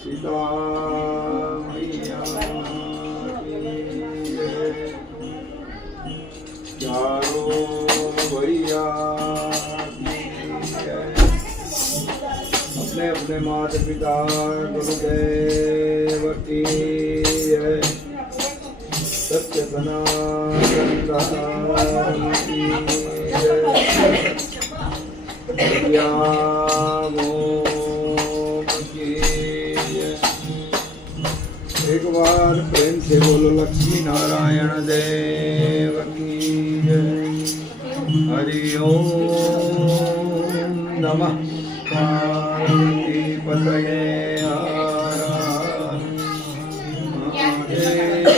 सीता मैया की जय। चारों भैया अपने अपने माता पिता गुरुदेव की जय। सत्य सनातन धर्म की जय। एक बार प्रेम से बोलो लक्ष्मी नारायण देव की जय। हरि ओम नमः पार्वती पतये हर महादेव।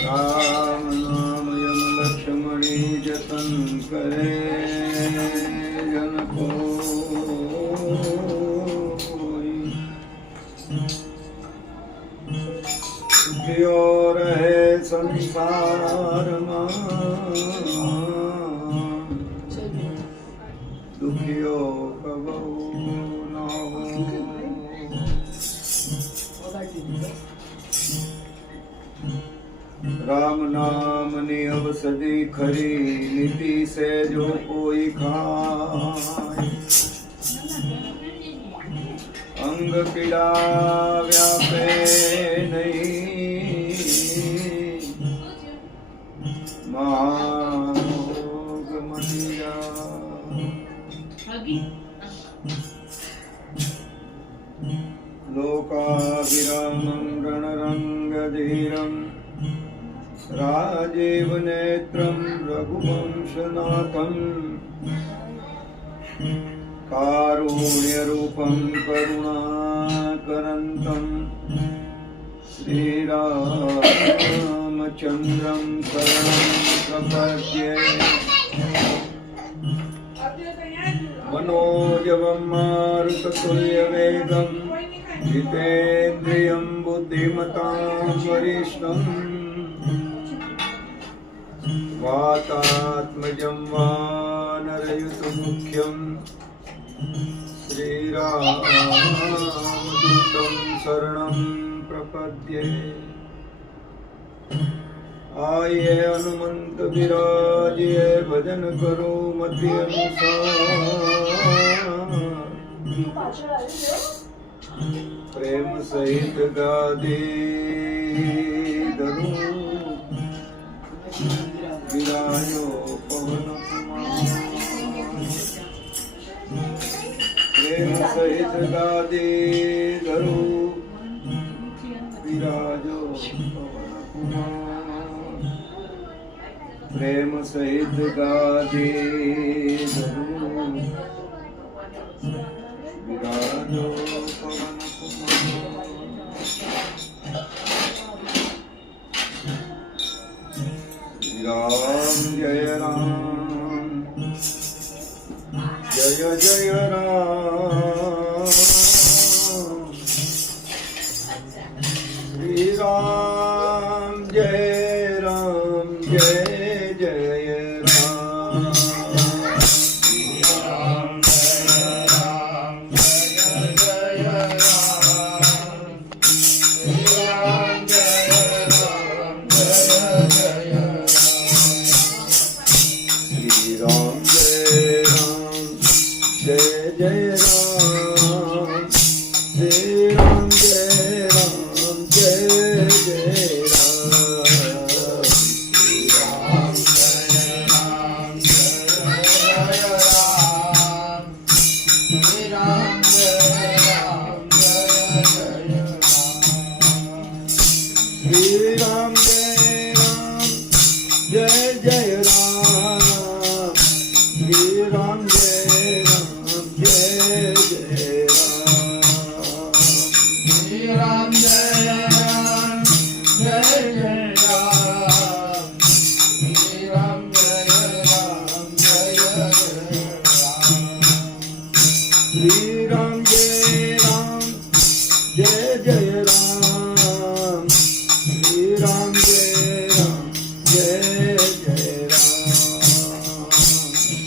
राम नाम यम लक्ष्मणी जतन करे जन कोई। सुखियो रहे संसार दुखियो कबहू न हो। राम नाम ने अब सदी खरी नीति से जो कोई खाए। अंग पीड़ा व्यापे नहीं महारोग मटिया। लोकाभिरामं रणरंगधीरं राजीव नेत्रं रघुवंशनाथं कारुण्यरूपं करुणाकरन्तं श्रीरामचन्द्रं शरणं प्रपद्ये। मनोजवं मारुततुल्यवेगं जितेन्द्रियं बुद्धिमतां वरिष्ठं वातात्मजं वानरयुतमुख्यं श्रीरामदूतं शरणं प्रपद्ये। आइए हनुमंत विराजिए भजन करो मति अनुसार। प्रेम सहित गादी धरू विराजो पवन कुमार। प्रेम सहित गादी धरू विराजो पवन कुमार। प्रेम सहित गादी धरू विराजो पवन कुमार। राम जय राम जय जय राम। श्री राम जय जय जय राम। श्री राम जय राम जय जय राम। श्री राम जय राम जय जय राम। श्री राम जय राम जय जय राम। श्री राम जय राम जय जय राम। श्री राम जय राम जय जय राम। श्री राम जय राम जय जय राम। श्री राम जय राम जय जय राम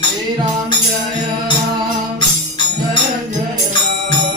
श्री राम जय राम जय जय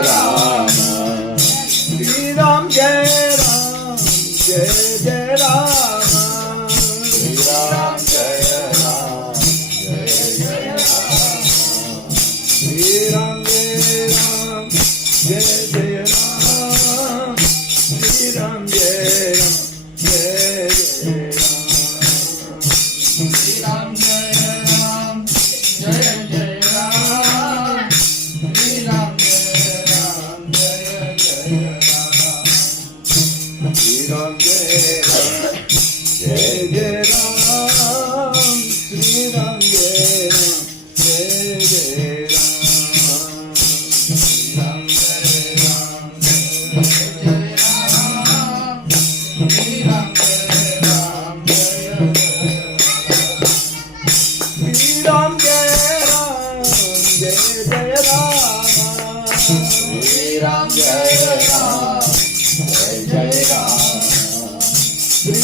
राम श्री राम जय राम जय जय राम श्री राम जय राम जय जय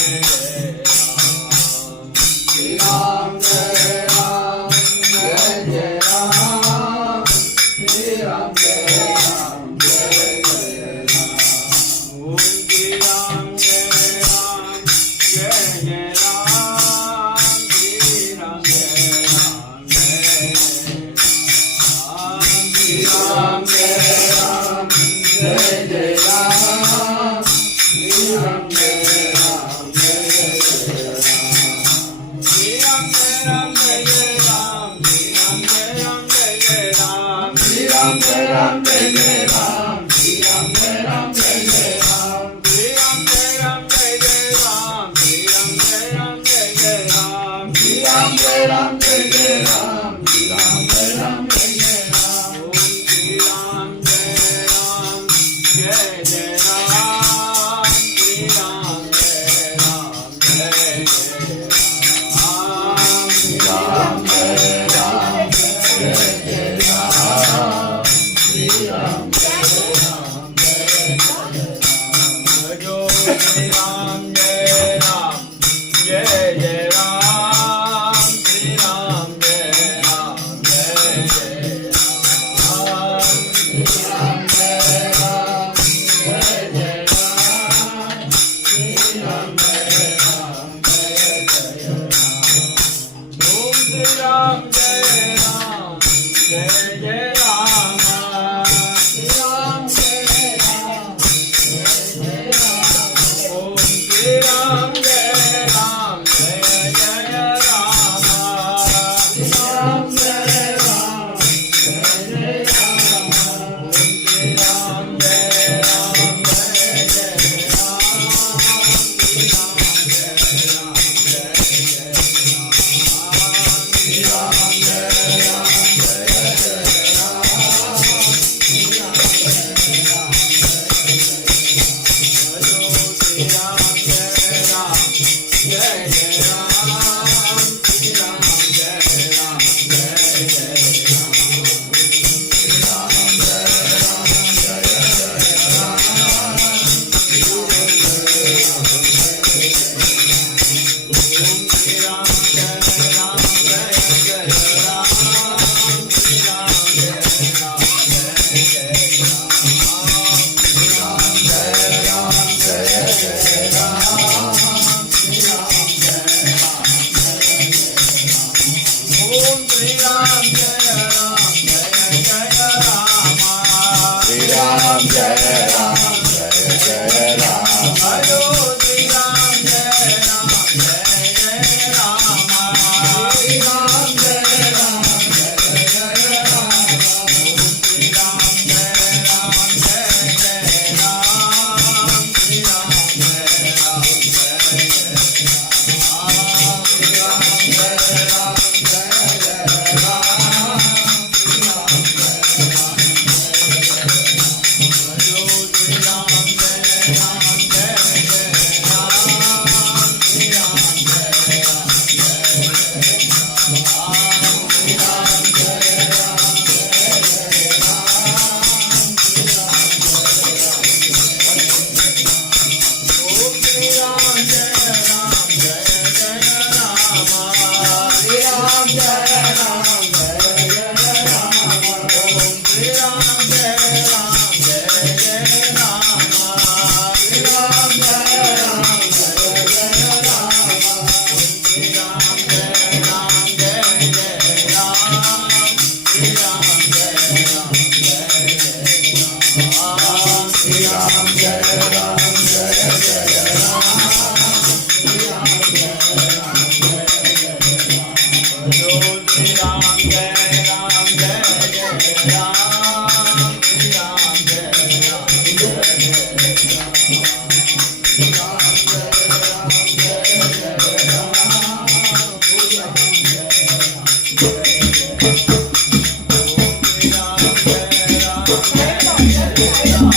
राम जय राम जय जय राम श्री राम जय राम जय जय राम श्री राम जय राम जय जय राम श्री राम जय राम जय जय राम श्री राम जय राम जय जय राम श्री राम जय राम जय जय राम ओम श्री राम जय राम जय जय राम श्री राम जय राम जय जय राम राम जय राम जय जय राम श्री राम जय राम जय भजो श्री राम जय राम जय जय राम श्री राम जय राम जय जय राम राम जय राम जय जय राम श्री राम जय राम जय जय राम ओम श्री राम जय राम जय जय राम श्री राम जय राम जय जय राम ओम श्री राम जय राम जय जय राम श्री राम जय राम जय जय राम श्री राम जय राम जय जय राम श्री राम जय राम जय जय श्री राम जय राम जय जय राम श्री राम जय राम जय जय राम श्री राम जय राम जय जय राम श्री राम जय राम जय जय राम ओम श्री राम जय राम जय जय राम श्री राम जय राम जय जय राम हरो श्री राम जय राम जय जय राम श्री राम जय राम जय जय राम श्री राम जय राम जय जय राम श्री राम जय राम जय जय राम श्री राम जय राम जय जय राम जो श्री राम जय राम जय जय राम श्री राम जय राम जय जय राम श्री राम जय राम जय जय राम श्री राम ओम श्री राम जय राम जय जय राम श्री राम जय राम जय जय राम ओम श्री राम जय राम जय जय राम श्री राम जय राम जय जय राम श्री राम जय राम जय जय राम श्री राम जय राम जय जय राम श्री राम जय राम जय जय राम जो श्री राम जय राम जय जय राम श्री राम जय राम जय जय राम श्री राम जय राम जय जय राम श्री राम जय राम जय जय राम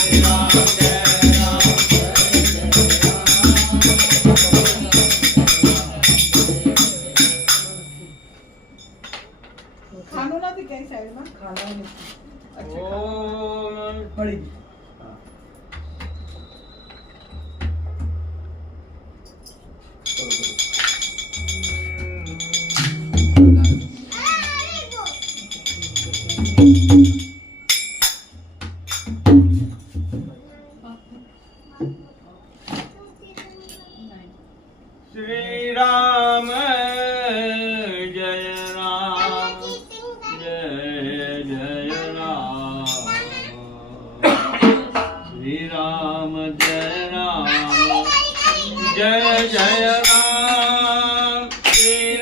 श्री राम जय राम ખાનું નથી કઈ સાઈડમાં ખાવાનું ઓમ પડી श्री राम जय राम जय जय राम श्री राम जय राम जय जय राम श्री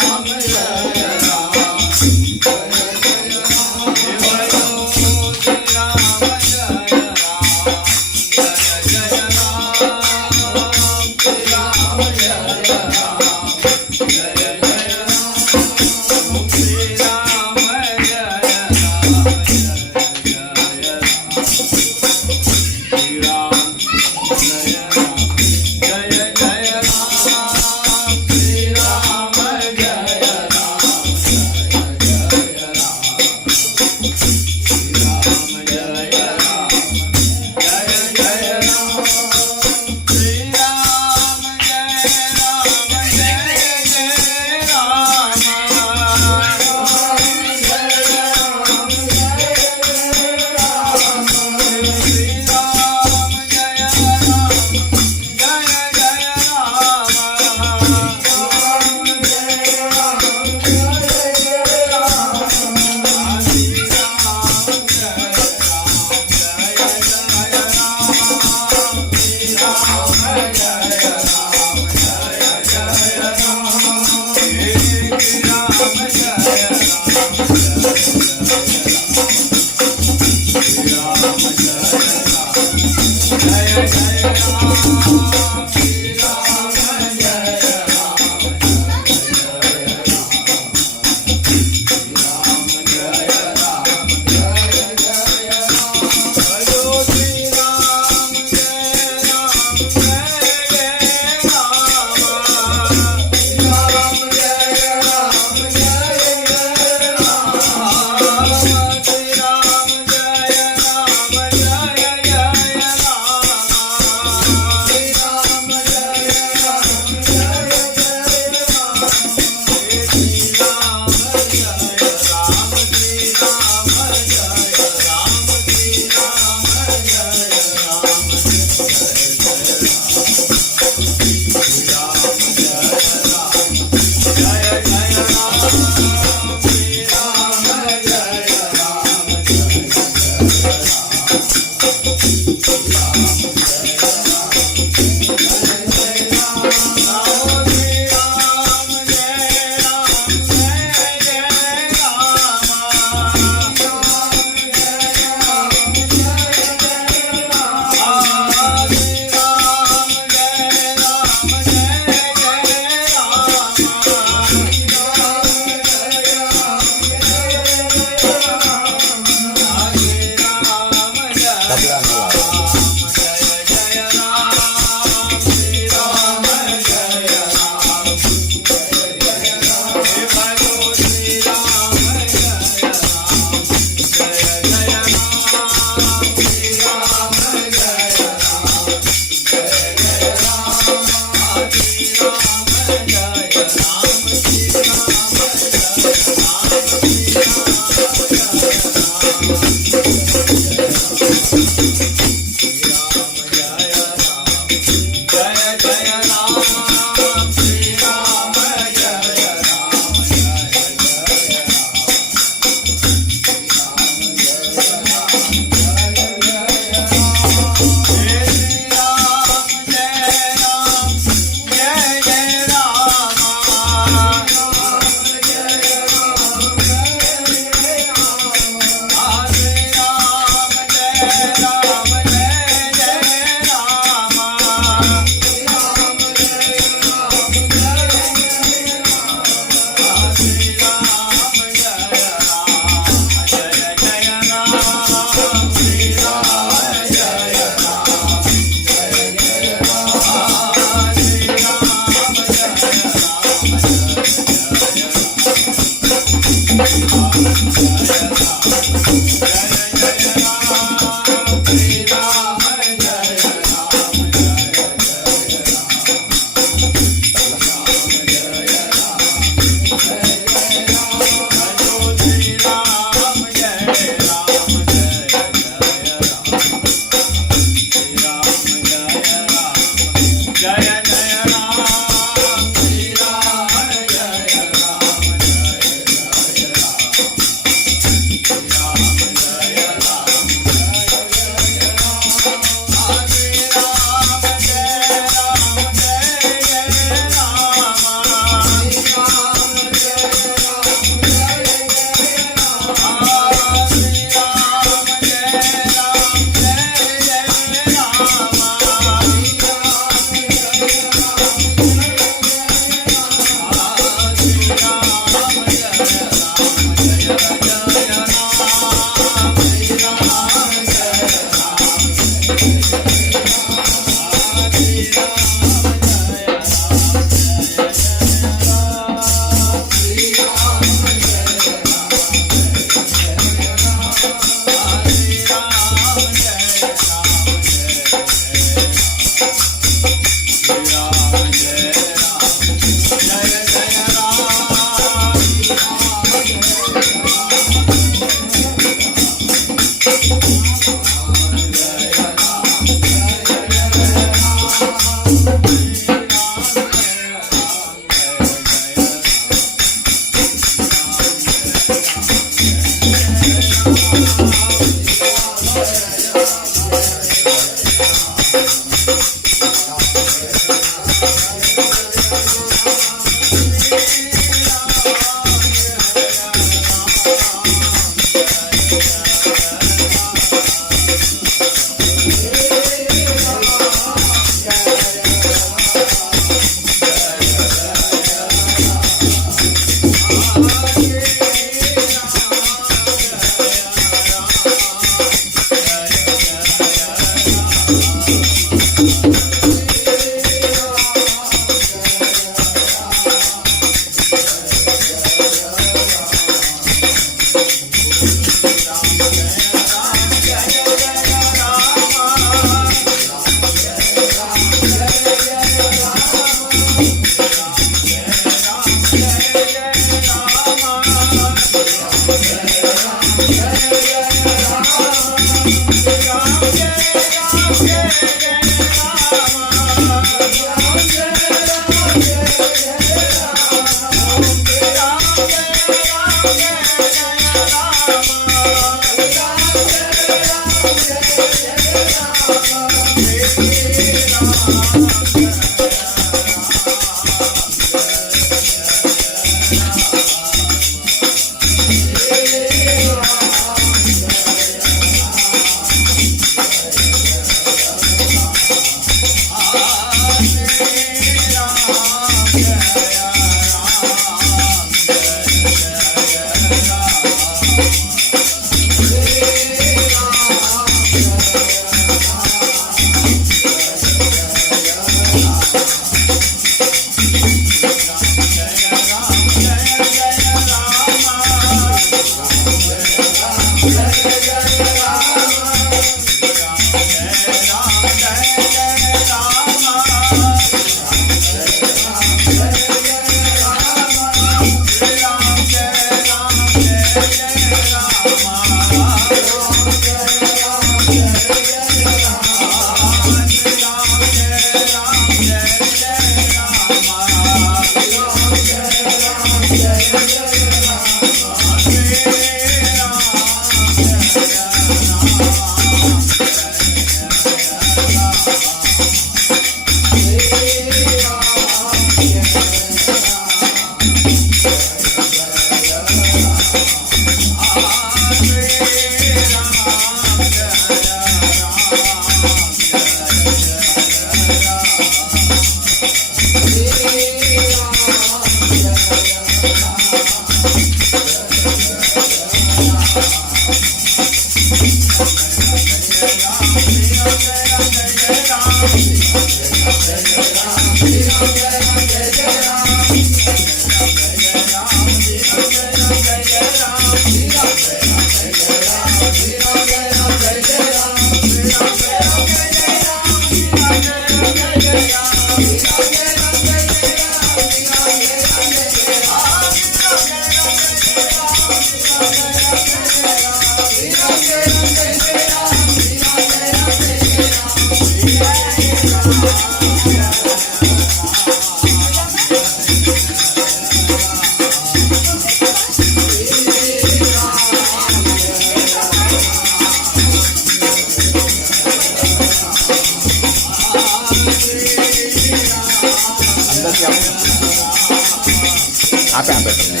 આપે આપે તમને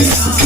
જય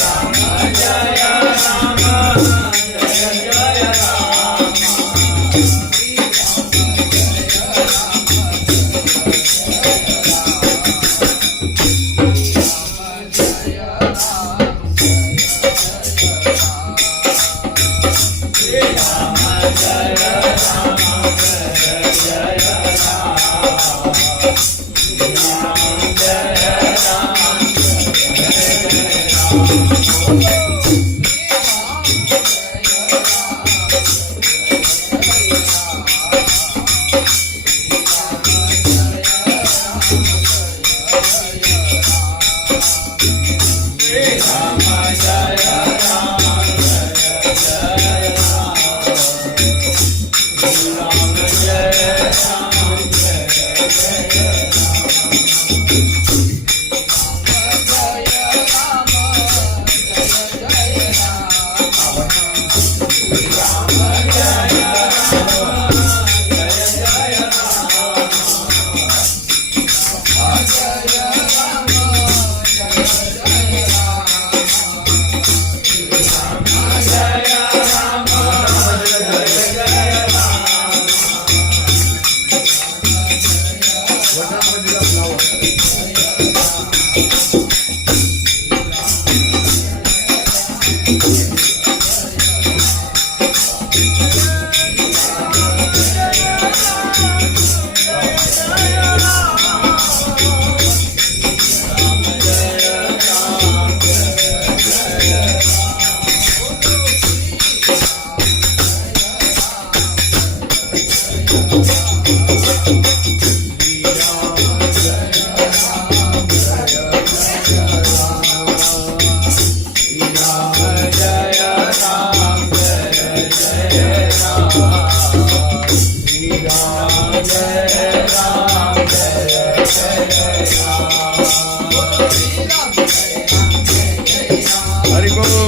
Ram હરિ બોલ.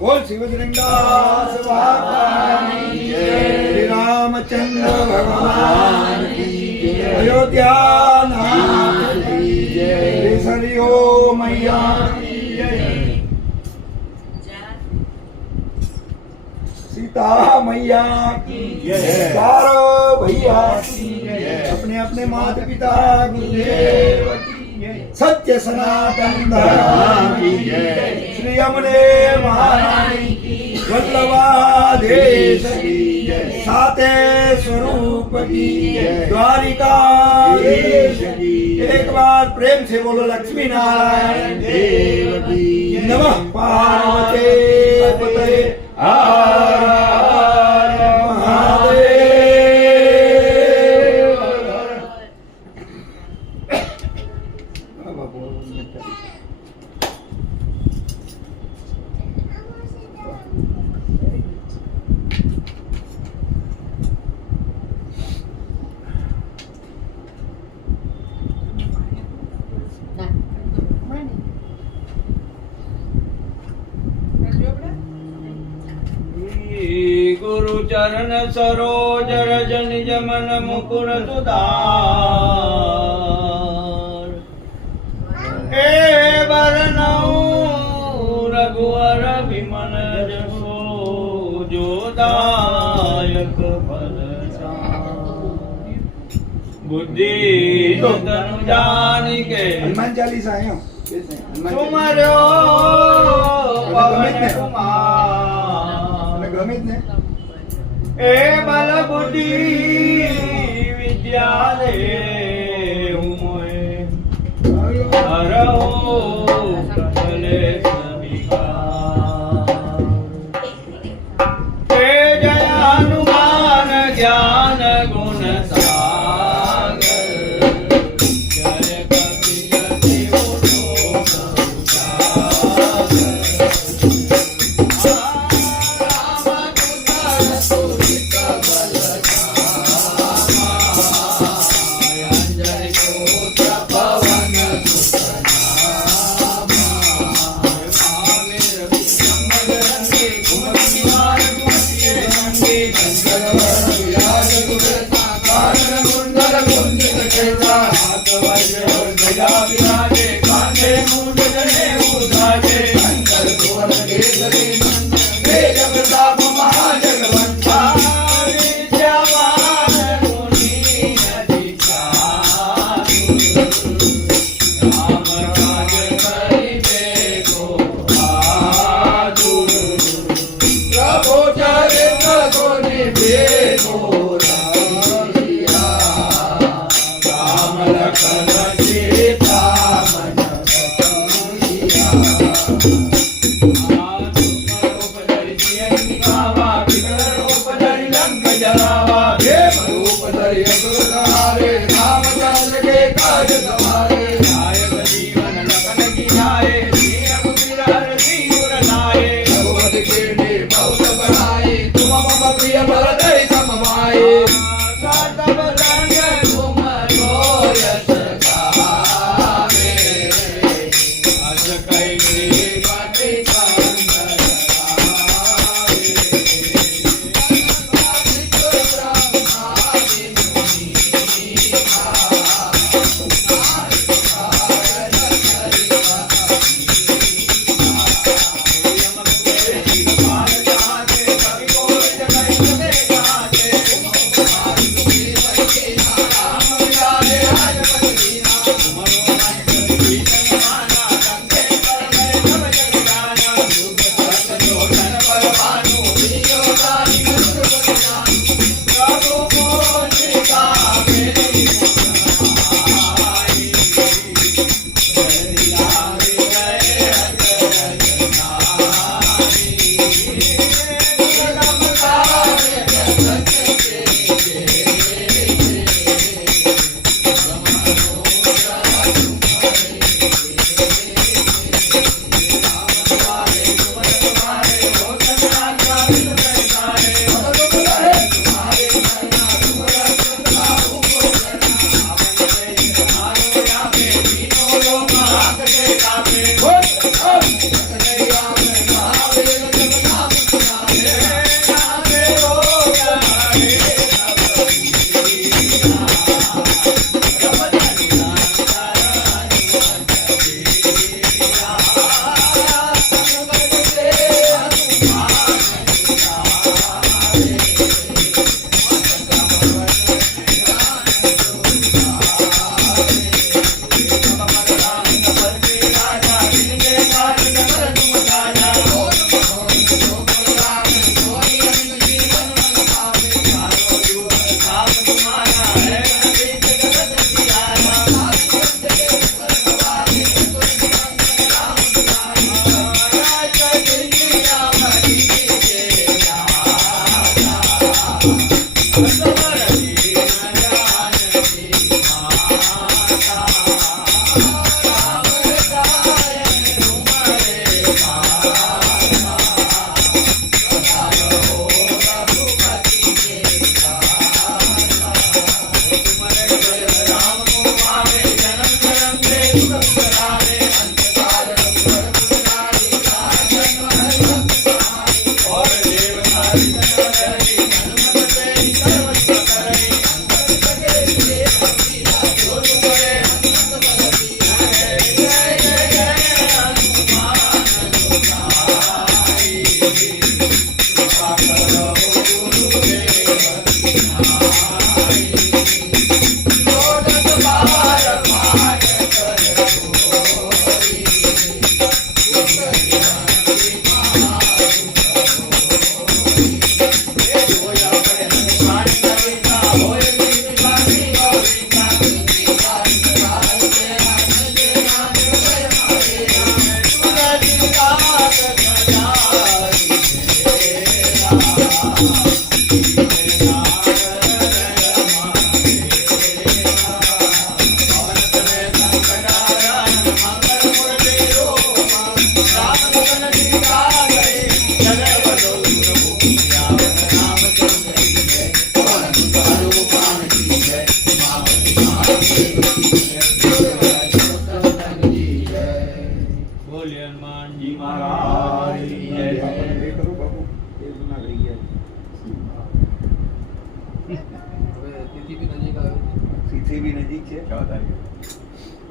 बोल शिवलिंगास भगवान की जय, श्री रामचंद्र भगवान की जय, अयोध्या नाथ की जय, श्री सरियो मैया की जय, सीता मैया की जय, चारों भैया की जय, अपने अपने माता पिता गुरुदेव की जय, सत्य सनातन धर्म की जय, श्री अमने महारानी की, वल्लभादेश की जय, साते स्वरूप की जय, द्वारिकाधीश की, एक बार प्रेम से बोलो लक्ष्मी नारायण देव की नमः। पार्वती पते हर हर महादेव। गुरु चरण सरोज रज निज मन मुकुर सुधार, दीन तनु जान के હનુમાન ચાલીસા અહીંયા હનુમાન सुमरो पवन ચાલીસા. कुमार અને ગમે જ ને ए बल बुद्धि विद्या दे हुए हरो कले जय हनुमान ज्ञान गुण सागर जय कपि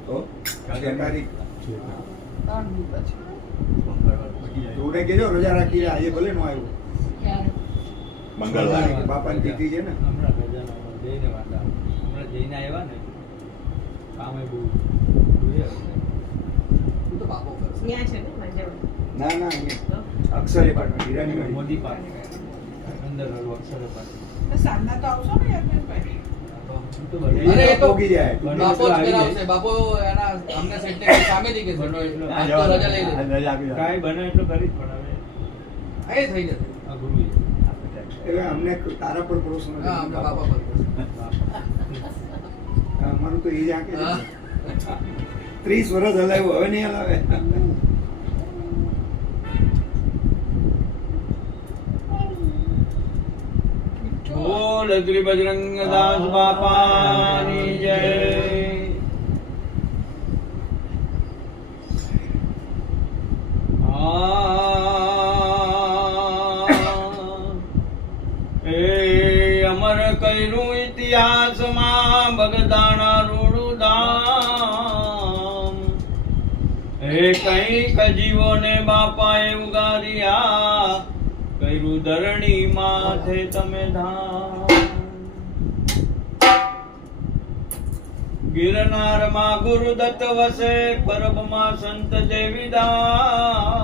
તો સરકારી 3 દી પછી તું કહેજો રજા રાખી આજે ભલે નો આવ્યો ક્યારે? મંગળવારે કે બાપાની તિથિ છે ને હમણાં રજાનો જઈને વાંધા હમણાં જઈને આવ્યા ને કામે બહુ જોઈએ તું તો બાપો કરશે. ત્યાં છે ને મજા ના ના અહીંયા અક્ષરે પાટણ હીરાની મોદી પાક અંદર અક્ષર પાક તો સાંજના તો આવશો ને યજ્ઞભાઈ? તો અરે એ તો પોગી જાય બાપો જ કરાવશે. બાપો એના અમને સેટ ને સામેથી કે આજ તો રજા લઈ લે. રજા આપી દો. કાંઈ બને એટલું કરી જ પણ હવે એ થઈ જશે. આ ગુરુ હવે અમને તારા પર ભરોસો નથી. હા, અમને બાપા પર. અમારું તો એ જ આંકે છે. હા. 30 વર્ષ હલાવ્યું હવે નહીં હલાવે બોલ શ્રી બજરંગ દાસ બાપાની જય એ અમર કર્યું ઇતિહાસમાં બગદાણા રૂડું ધામ એ કઈક જીવોને બાપાએ ઉગાર્યા કર્યું ધરણી માથે તમે ધામ ગિરનારમાં ગુરુદત્ત વસે પરબમાં સંત દેવીદાસ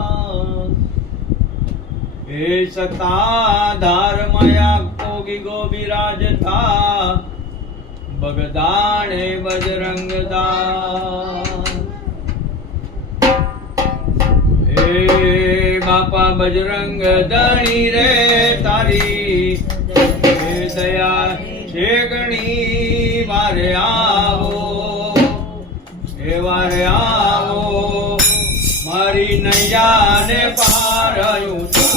એ સતાધાર માયા કોગી ગોબિરાજતા બગદાણે બજરંગ દાસ હે બાપા બજરંગ ધણી રે તારી હે દયા છે ગણી વારે આવો હે વારે આવો મારી નૈયા ને પાર ઉતારો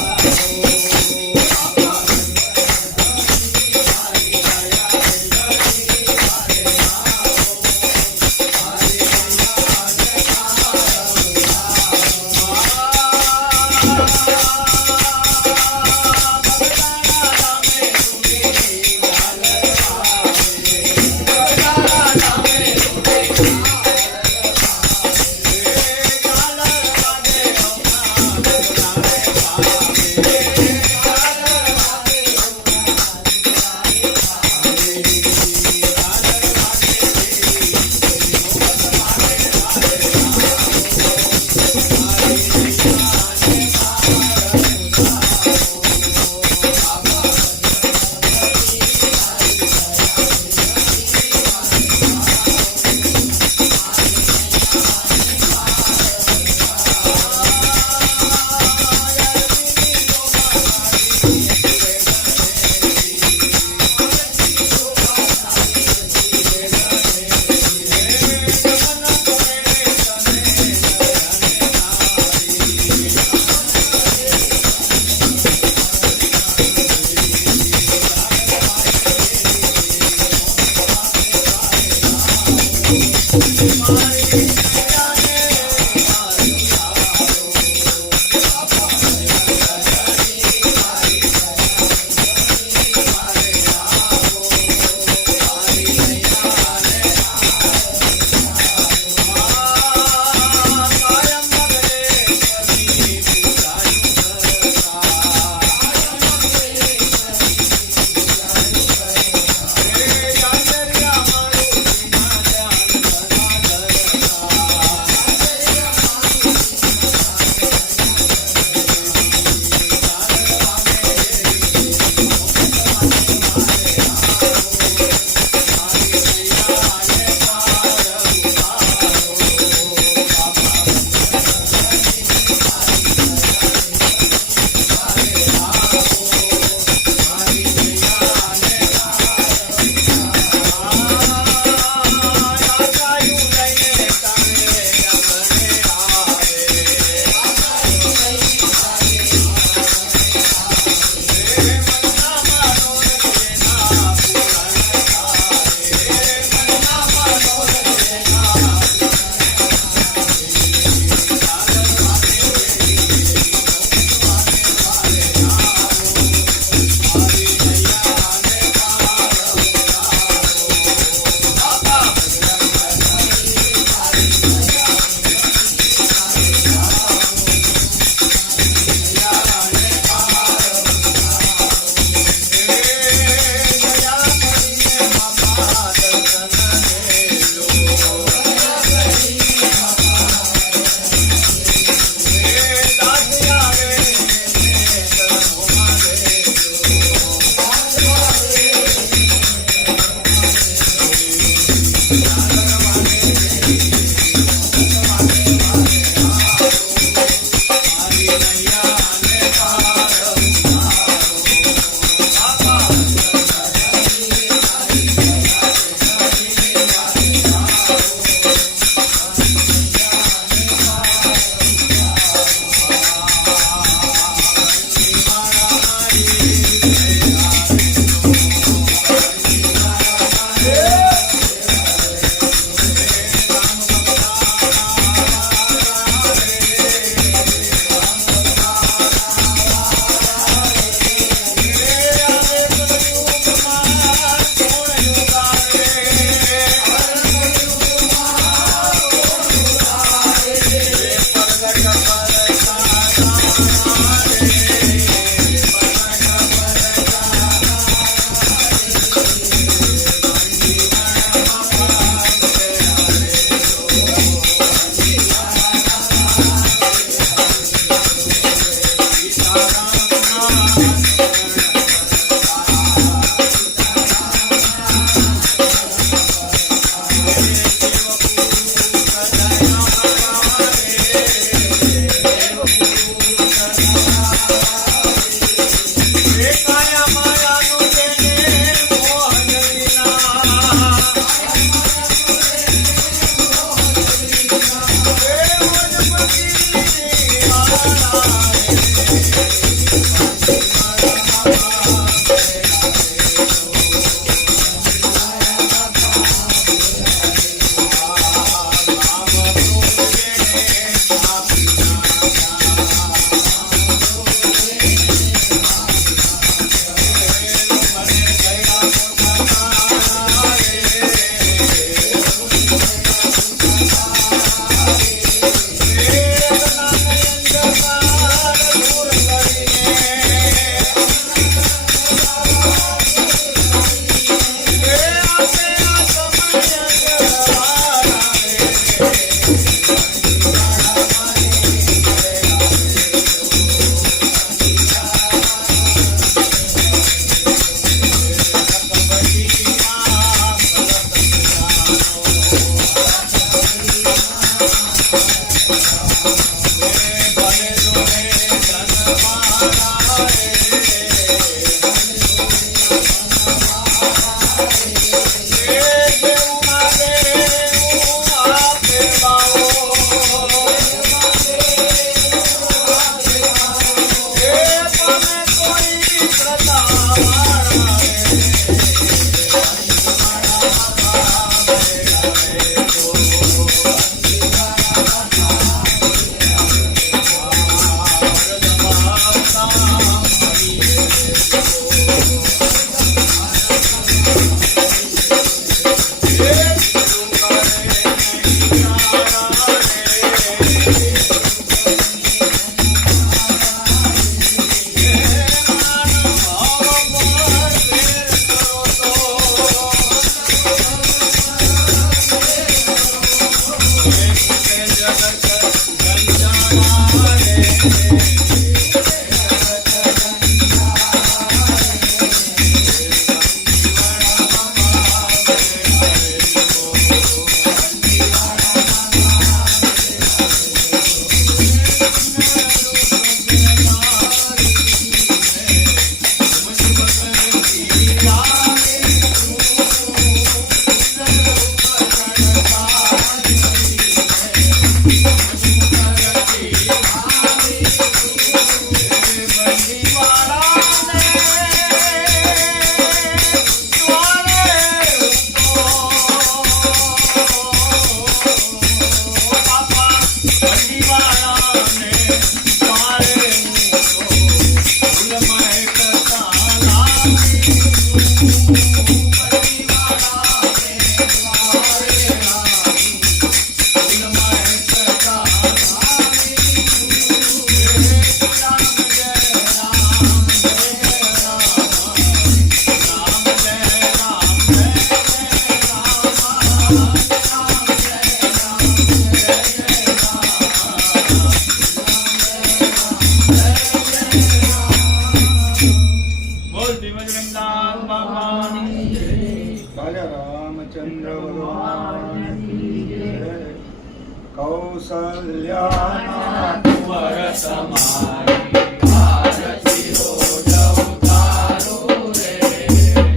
કૌશલ્યાના કુંવર તમારી આરતી રોજ ઉતારું રે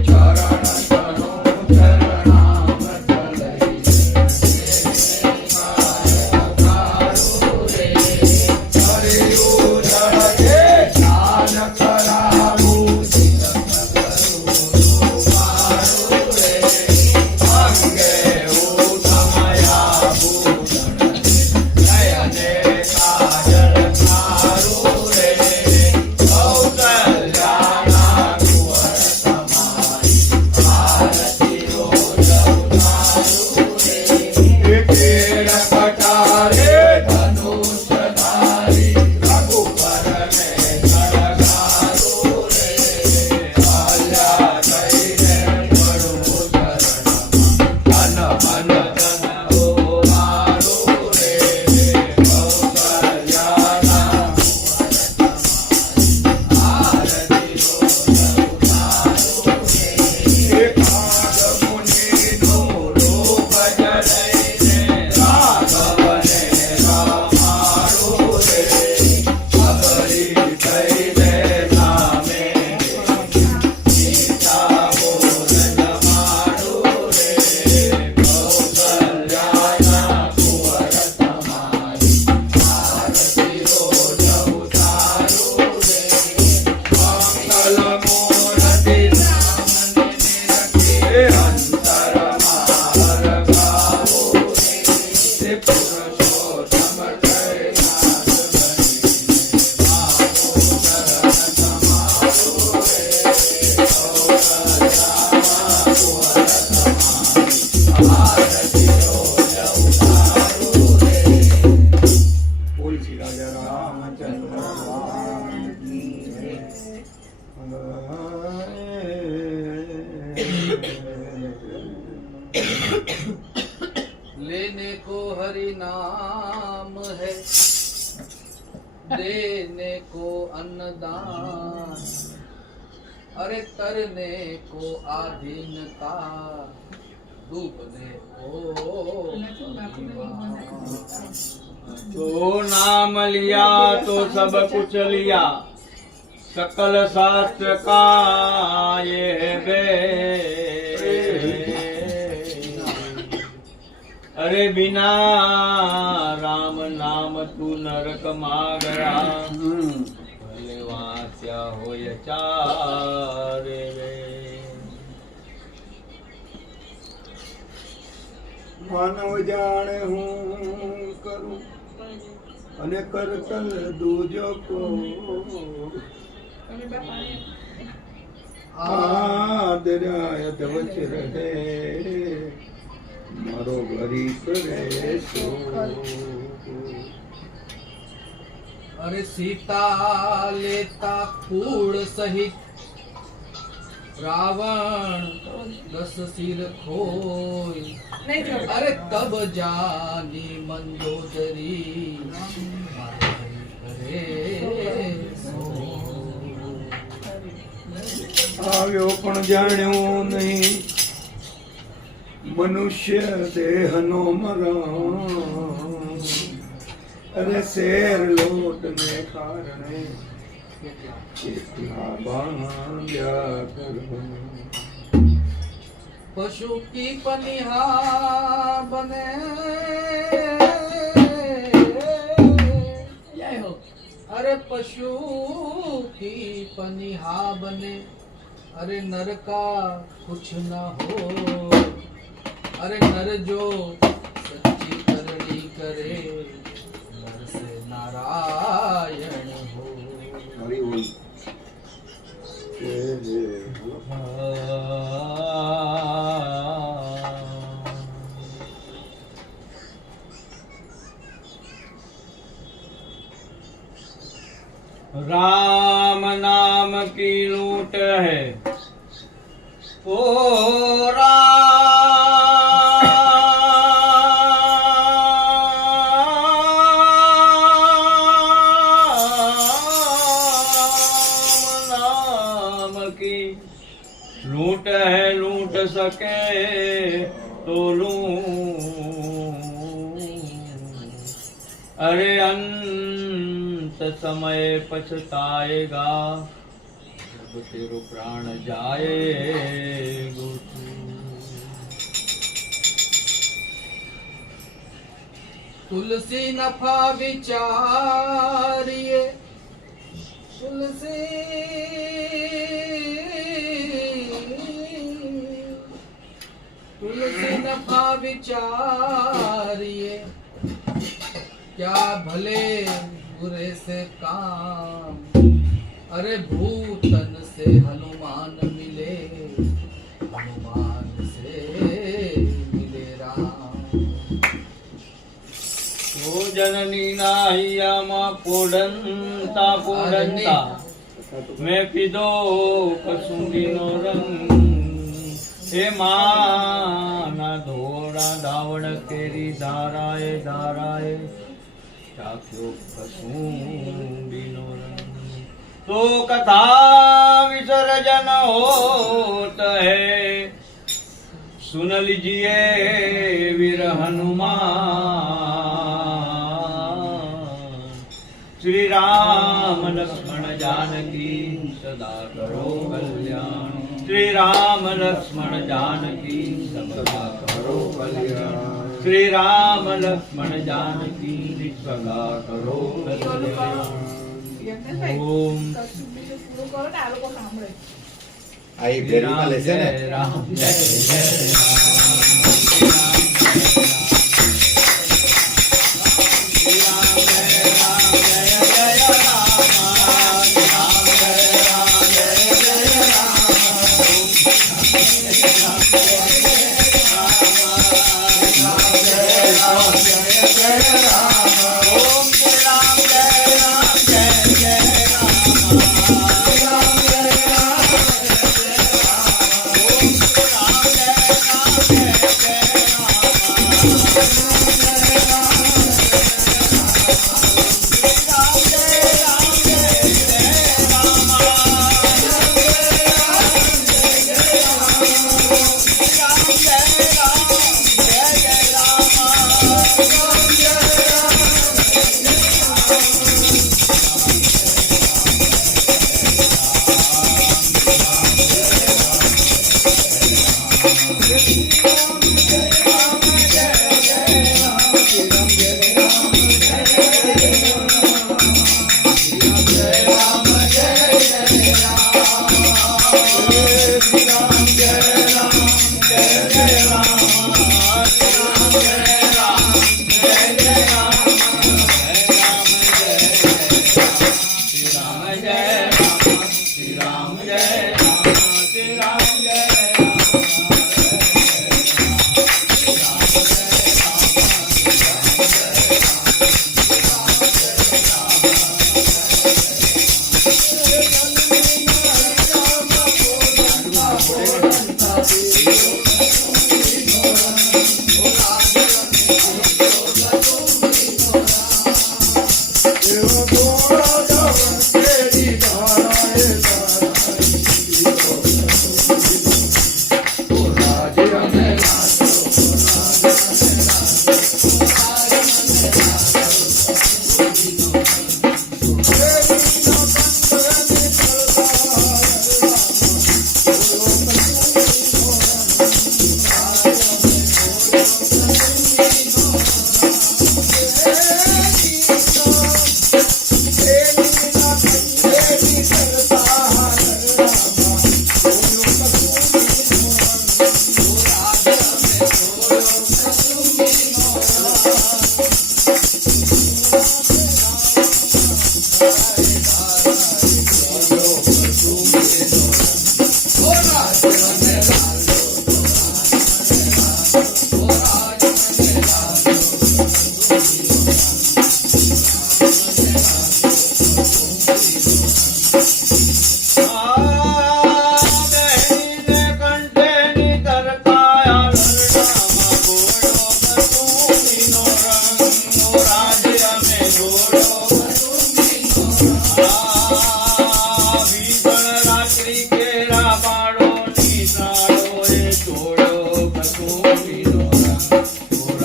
ચરણ તનુ ચરણામૃત લઈ ઉતારું રે હરિયું જળકે સ્નાન કરાવું મારું રે અંગે ઉઠમયા ભૂષણ નયને કાજલ મારું રે કૌશલ્યાના કુંવર તમારી આરતી રોજ ઉતારું રે કેર કટારે ધનુષધારી રઘુવરને સળગારું રે આલ્યા થઈને પડું ચરણમાં ધન મન ધન ઓ મારું રે કૌશલ્યાના આરતી રોજ ઉતારું રે એકાદ મુનિનું રૂપ જલઈને રાઘવને રમાડું રે ખબરી થઈને નામે સીતા બોલ જમાડું રે કૌશલ્યાના કુંવર તમારી આરતી રોજ ઉતારું રે મંગલ મૂર્તિ એ અંતરમાં હરગાવું તે પુરુષોત્તમ બોલ શ્રી રાજા રામચંદ્ર ભગવાન કી જય. लेने को हरि नाम है, देने को अन्नदान, अरे तरने को आधीनता, डूबने को अभिमान। तो नाम लिया तो सब कुछ लिया, सकल शास्त्र का ये है वेद। अरे बिना राम नाम तू नरक मा गया, भले वास्या हो चारे रे। માનવ જાણે હું કરું અને કરતલ દૂજો કો આદરાય ધવચ રહે મારો ઘરી કરે સો अरे सीता लेता कूड़ सहित, रावण 10 सिर खोई, अरे तब जानी मंदोदरी, करे આવ્યો પણ જાણ્યો નહીં મનુષ્ય દેહનો મરણ અરે શેર લોટ ને કારણે કેટલા બાંધ્યા કરવા पशु की पनिहा बने, जय हो। अरे पशु की पनिहा बने, अरे नर का कुछ न हो, अरे नर जो सच्ची करनी करे, नर से नारायण हो। હરી બોલ જય જય राम नाम की लूट है ओ राम नाम की लूट है, लूट सके तो लूट अरे अंत समय पछताएगा जब तेरो प्राण जाएगो तू। तुलसी नफा विचारिए तुलसी तुलसी नफा विचारिए क्या भले बुरे से काम। अरे भूतन से हनुमान मिले हनुमान से मिले राम। ओ जननी नाहियामा पोडंता पोडंता मैं पीधो कसुंगीनो रंग। हे माना धोड़ा धावण केरी धाराए धाराए चाख्यो कसुंगीनो रंग। तो कथा विसर्जन होत है सुन लीजिए वीर हनुमान। श्री राम लक्ष्मण जानकी सदा करो कल्याण। श्री राम लक्ष्मण जानकी सदा करो कल्याण। श्री राम लक्ष्मण जानकी सदा करो कल्याण। ઓમ કશું બીજું પૂરું કરો ને આ લોકો સાંભળે. આ એ ભેળીમાં લેશે ને રામ જય જય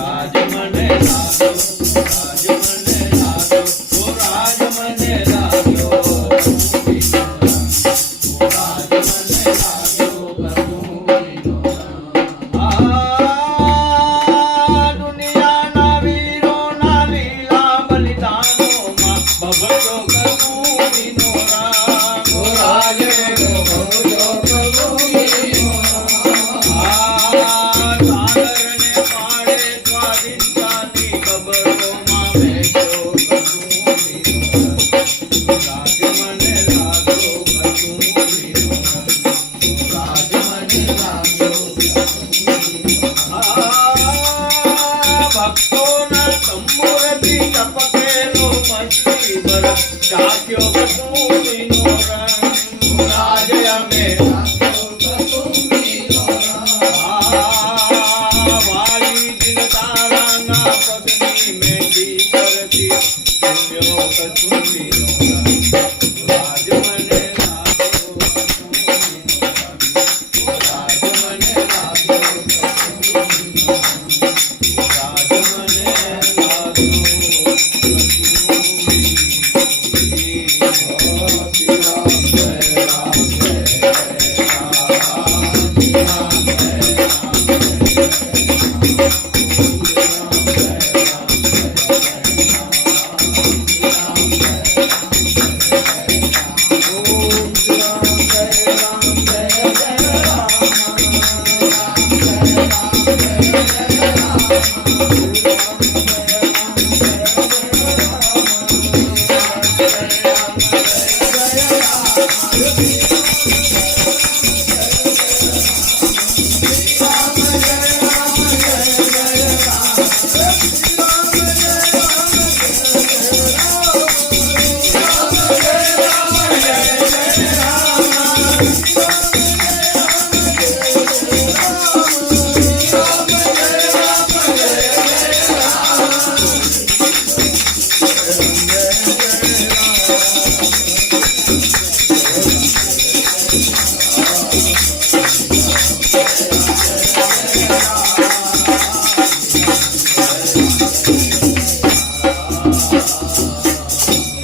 રાજ મને થી ટપકેલો મસ્તી બરફ ચાખ્યો કસૂરીનો રંગ આજે અમે વાલી દિલ તારાના પગની મહેંદી કરતી સુમ્યો કસૂરીનો રંગ આજ મને લાગ્યો કસૂરીનો રંગ આજ મને લાગ્યો કસૂરીનો રંગ આજ મને લાગ્યો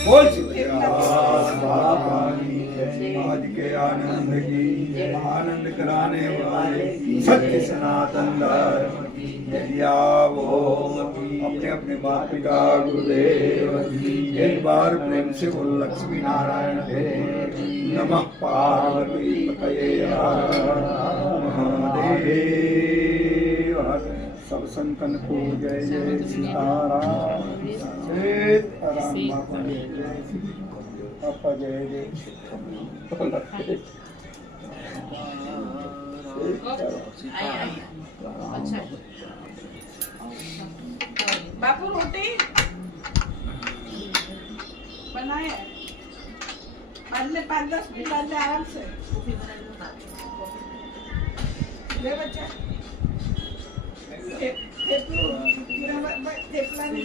बोल आज के आनंद की आनंद कराने वाले सत्य सनातन धर्म की वो अपने अपने माता पिता गुरुदेव एक बार प्रेम से बोल लक्ष्मी नारायण नमः पार्वती पतये महादेव सब संतन को जय जय सीताराम सीताराम बापा जय जय पापा जय जय बापू रोटी बनाए बाद में 5-10 मिनट बाद में आराम से ले बच्चा थेपला नहीं